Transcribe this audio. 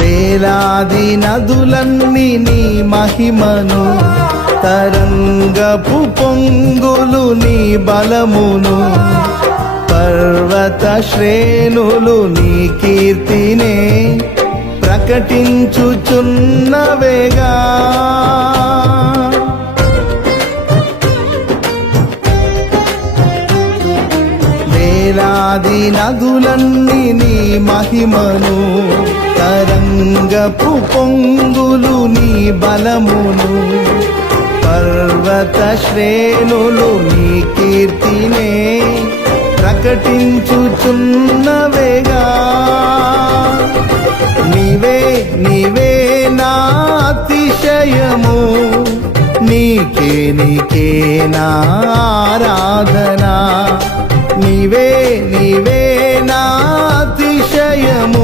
వేలాది నదులన్నీ నీ మహిమను, తరంగపు పొంగులు నీ బలమును, పర్వత శ్రేణులు నీ కీర్తినే ప్రకటించుచున్నవేగా. వేలాది నదులన్నీ నీ మహిమను, తరంగపు పొంగులు నీ బలమును, పర్వత శ్రేణులు నీ కీర్తినే ప్రకటించుచున్నవేగా. నీవే నీవే నా అతిశయము, నీకే నీకే నా ఆరాధన. నీవే నీవే నా అతిశయము,